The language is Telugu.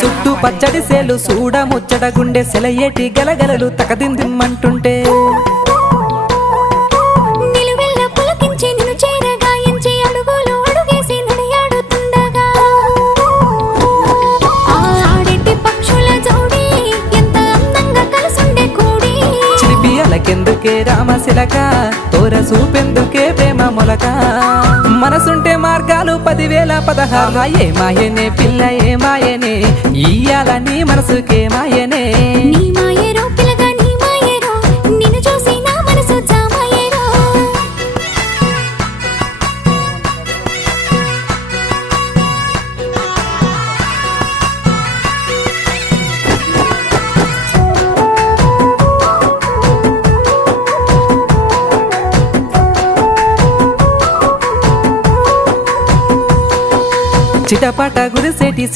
చుట్టూ పచ్చడి సేలు చూడ ముచ్చట గుండె సెలయేటి గలగలలు తకదిందిమ్మంటుంటే నిలువెల్ల పులకించి నిన్ను చేరగాయించి అడుగులు అడుగేసి నడియాడుతుండగా ఆడెట్టి పక్షుల జోడి ఎంత అందంగా కలుసుండే కూడి చిలిపి అలకెందుకే రామశిలక తోర చూపెందుకే ప్రేమ మొలక మనసుంటే మార్గాలు 10,016 ఏ మాయనే పిల్ల ఏ మాయనే ఇయ్యాల నీ మనసుకే మాయనే నీ మాయేరో పిల్లగా నీ మాయేరో నిన్ను చూసి నా మనసు జామాయేరో చిటపట గురిసేటి